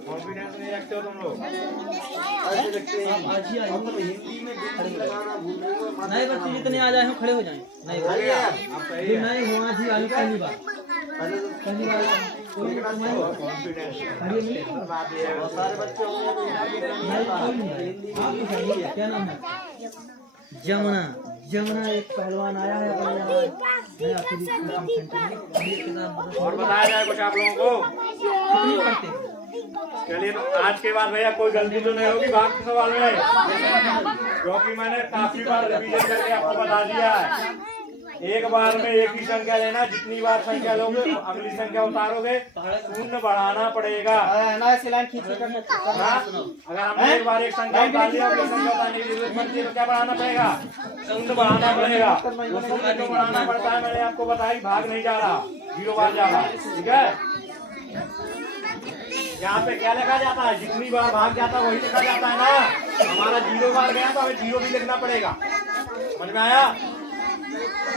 कॉन्फिडेंस नहीं रखते हो तुम लोग। ऐसे लिखते हैं अब तो हिंदी में बिल्कुल लगाना भूल रहे हो, मत नए बच्चे जितने आ जाए हम खड़े हो जाएं। नए हो गया। आप सही जो है, नए हुआ जी आलू पहली बार पहले तो पहली बार कोई लिखना नहीं सीखो। कॉन्फिडेंस खड़ी मिली बात ये है। बहुत सारे बच्चे होंगे तो हिंदी लिखना नहीं नहीं आता। कोई नहीं है। आप बताइए क्या नाम है? जमुना। जमुना एक पहलवान आया है अपने यहाँ नया कोचिंग सेंटर में। ये किताब और बताया जाए कुछ आप लोगों को। कितनी पढ़ते हैं? चलिए तो आज के बाद भैया कोई गलती तो नहीं होगी भाग के सवाल में, क्योंकि मैंने काफी बार रिवीजन करके आपको बता दिया है। एक बार में एक ही संख्या लेना, जितनी बार संख्या लोगे अगली संख्या उतारोगे, शून्य बढ़ाना पड़ेगा। नया सिलान खींच कर हाँ? अगर हमने एक बार एक संख्या उतार लिया, अगली संख्या उतारने की जरूरत पड़ती है तो क्या बढ़ाना पड़ेगा? शून्य बढ़ाना पड़ेगा। वो शून्य क्यों बढ़ाना पड़ता है मैंने आपको बताया, भाग नहीं जा रहा, 0 बार जा रहा है। ठीक है, यहाँ पे क्या लिखा जाता है? जितनी बार भाग जाता है वही लिखा जाता है ना। हमारा 0 बार गया तो हमें 0 भी लिखना पड़ेगा। समझ में आया?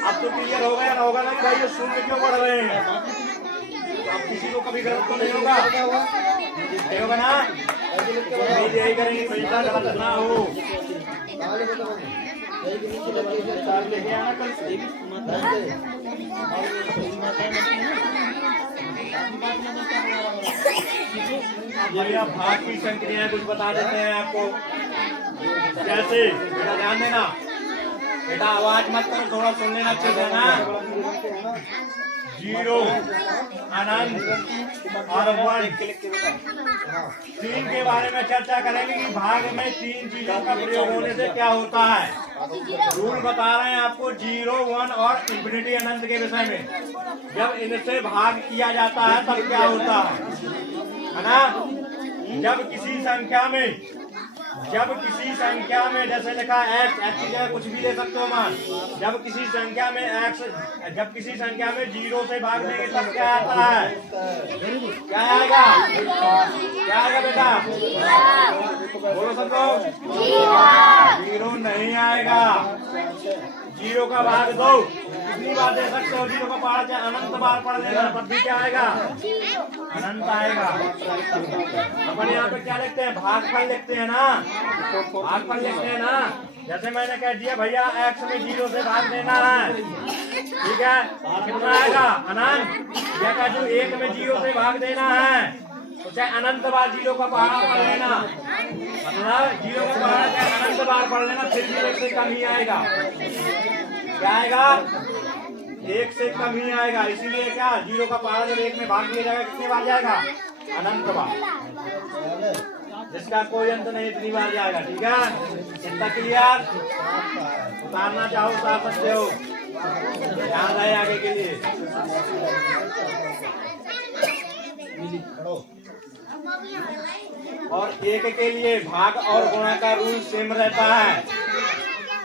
अब तो क्लियर हो गया ना, होगा ना कि भाई ये शून्य क्यों बढ़ रहे हैं। अब किसी को कभी गलत तो नहीं होगा, नहीं होगा ना? नहीं यही करेंगे, पैसा गलत ना हो। लेके आना कल से। भैया भाग की संक्रियाएं कुछ बता देते हैं आपको। कैसे बेटा ध्यान देना, बेटा आवाज मत करो, थोड़ा सुन लेना अच्छे से ना। 0 अनंत और 1 3 के बारे में चर्चा करेंगे कि भाग में 3 चीजों का प्रयोग होने से क्या होता है। रूल बता रहे हैं आपको 0, 1 और इंफिनिटी अनंत के विषय में। जब इनसे भाग किया जाता है तब क्या होता है ना? जब किसी संख्या में जैसे लिखा x की जगह कुछ भी ले सकते हो मान। जब किसी संख्या में 0 से भाग देंगे तब क्या आता है? क्या आएगा? क्या आएगा बेटा? बोलो सब लोग। 0 नहीं आएगा। 0 का भाग 2 कितनी बार दे सकते हो? 0 का पढ़ा चाहे अनंत बार पढ़ लेना तब भी क्या आएगा? अनंत आएगा। अपन यहाँ पे क्या लिखते हैं? भागफल लिखते हैं ना, भागफल लिखते हैं ना। जैसे मैंने कह दिया भैया x में 0 से भाग देना है, ठीक है, कितना आएगा? अनंत। या का जो 1 में 0 से भाग देना है तो चाहे अनंत बार 0 का पहाड़ा पढ़ लेना, मतलब 0 का पहाड़ा चाहे अनंत बार पढ़ लेना, फिर भी 1 से कम ही आएगा। क्या आएगा? 1 से कम ही आएगा। इसीलिए क्या 0 का पहाड़ा जब 1 में भाग दिया जाएगा कितने बार जाएगा? अनंत बार, जिसका कोई अंत नहीं, इतनी बार जाएगा। ठीक है, इतना क्लियर? उतारना चाहो उतार सकते हो, ध्यान रहे आगे के लिए। और 1 के लिए भाग और गुणा का रूल सेम रहता है।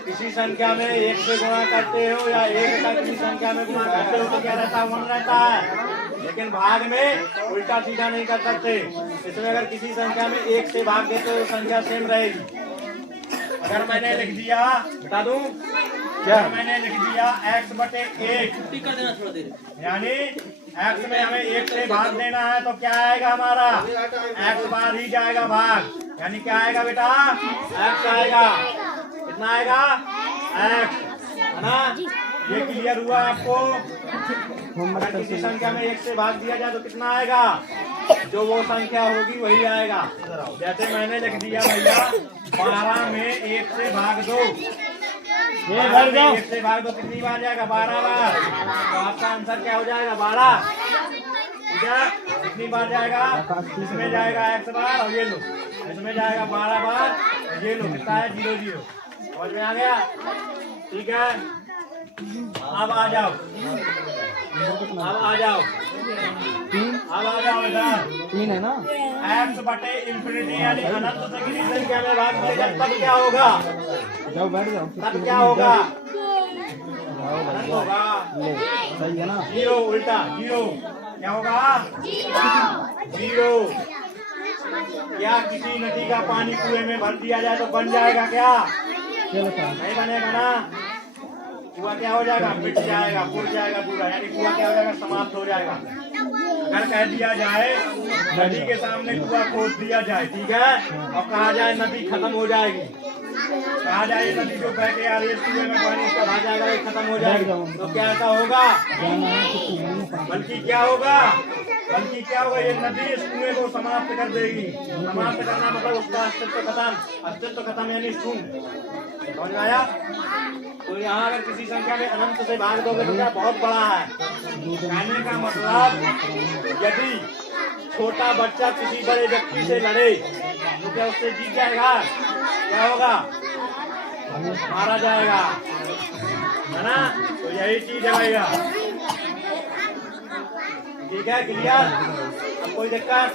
किसी संख्या में 1 से गुणा करते हो या 1 का किसी संख्या में गुणा करते हो तो क्या रहता है? 1 रहता है। लेकिन भाग में उल्टा सीधा नहीं कर सकते। इसमें अगर किसी संख्या में 1 से भाग देते हो तो संख्या सेम रहेगी। अगर मैंने लिख दिया, बता दूं क्या मैंने लिख दिया x/1 छुट्टी कर देना थोड़ा देर। यानी x में हमें 1 से भाग देना है तो क्या आएगा हमारा x बार ही जाएगा भाग, यानी क्या आएगा बेटा x आएगा। कितना आएगा x, है ना। ये क्लियर हुआ आपको। अगर किसी संख्या में 1 से भाग दिया जाए तो कितना आएगा, जो वो संख्या होगी वही आएगा। जैसे मैंने लिख दिया भैया 12 में 1 से भाग दो, 1 से भाग दो कितनी बार जाएगा 12 बार। तो आपका आंसर क्या हो जाएगा 12, ठीक है। कितनी बार जाएगा, इसमें जाएगा x बार और ये लो, इसमें जाएगा 12 बार और ये लो, कितना है 0 0। समझ में आ गया, ठीक है। अब आ जाओ, अब आ जाओ, अब आ जाओ इधर। 3 है ना। x/∞ यानी अनंत से किसी संख्या में भाग दिया जाए तब क्या होगा, जाओ बैठ जाओ। तब क्या होगा, अनंत होगा। सही है ना। 0 उल्टा 0 क्या होगा 0। क्या किसी नदी का पानी कुएं में भर दिया जाए तो बन जाएगा क्या, नहीं बनेगा ना। कुआं क्या हो जाएगा, मिट जाएगा, फूट जाएगा पूरा, यानी कुआं क्या हो जाएगा, समाप्त हो जाएगा। अगर कह दिया जाए नदी के सामने कुआं खोद दिया जाए, ठीक है, और कहा जाए नदी खत्म हो जाएगी, कहा जाए नदी जो बह के आ रही है कुएं में पानी इसका भाग जाएगा, ये खत्म हो जाएगी, तो क्या ऐसा होगा, बल्कि क्या होगा, बल्कि क्या होगा, ये नदी इस कुएं को समाप्त कर देगी। समाप्त करना मतलब उसका अस्तित्व खत्म, अस्तित्व खत्म यानी शून्य। समझ में आया। तो यहाँ अगर किसी संख्या में अनंत से भाग दोगे तो क्या बहुत बड़ा है। कहने का मतलब यदि छोटा बच्चा किसी बड़े व्यक्ति से लड़े तो क्या उससे जीत जाएगा, क्या होगा, मारा जाएगा, है ना। तो यही चीज है भैया, ठीक है, क्लियर। अब कोई दिक्कत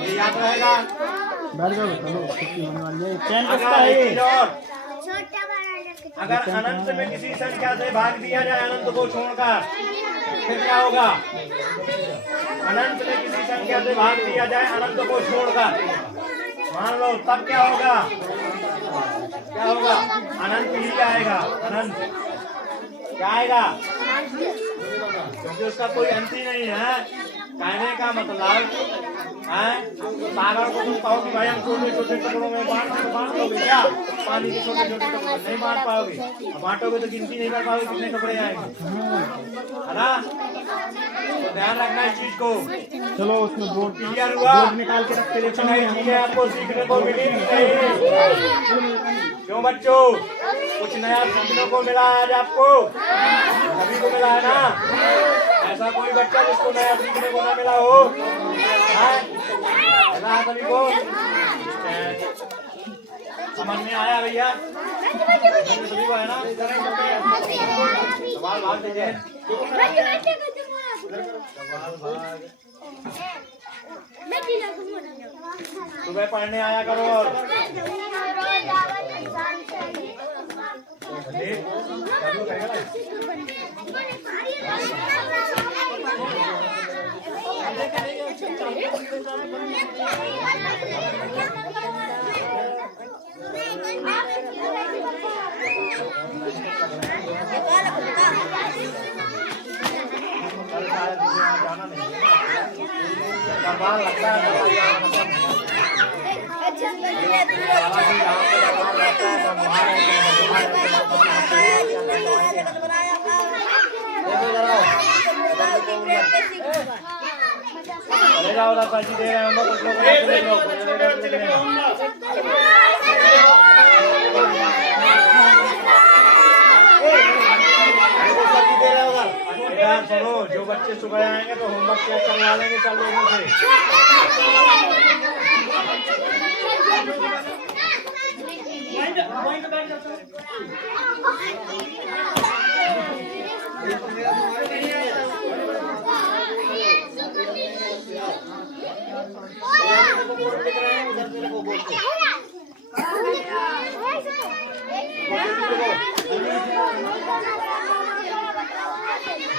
ये याद रहेगा। अगर अनंत में किसी संख्या से भाग दिया जाए अनंत को छोड़कर फिर क्या होगा, अनंत में किसी संख्या से भाग दिया जाए अनंत को छोड़कर, मान लो तब क्या होगा, क्या होगा, अनंत ही आएगा, अनंत क्या आएगा, क्योंकि उसका कोई अंत ही नहीं है। कहने का मतलब है सागर को तुम कहो कि भाई हम छोटे छोटे टुकड़ों में बांट लोगे क्या, पानी के छोटे छोटे टुकड़ों में नहीं बांट पाओगे, बांटोगे तो गिनती नहीं कर पाओगे कितने टुकड़े आएंगे, है ना। तो ध्यान रखना इस चीज को। चलो उसमें बोर्ड क्लियर हुआ, निकाल के रख के ले चीजें आपको सीखने को मिली नहीं। क्यों बच्चों, कुछ नया सीखने को मिला आज आपको, सभी को मिला है ना। ऐसा कोई बच्चा जिसको नया सीखने को ना मिला हो, मिला है सभी को। समझ में आया भैया, सभी को है ना। सवाल भाग दीजिए, सुबह पढ़ने आया करो और लगता ले जाओ पैसे दे रहे हैं कुछ लोग सुनो, जो बच्चे सुबह आएंगे तो होमवर्क चेक करवा लेंगे सब लोगों से।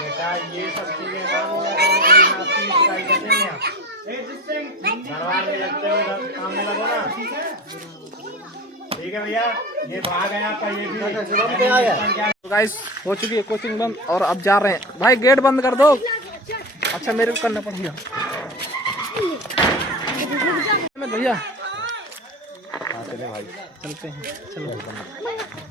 बेटा ये सब चीजें दरबार में लगते हुए काम में लगो ना, ठीक है भैया। ये भाग है आपका, ये भी गाइस हो चुकी है कोचिंग बंद और अब जा रहे हैं। भाई गेट बंद कर दो। अच्छा मेरे को करना पड़ेगा भैया। चलते हैं चलो।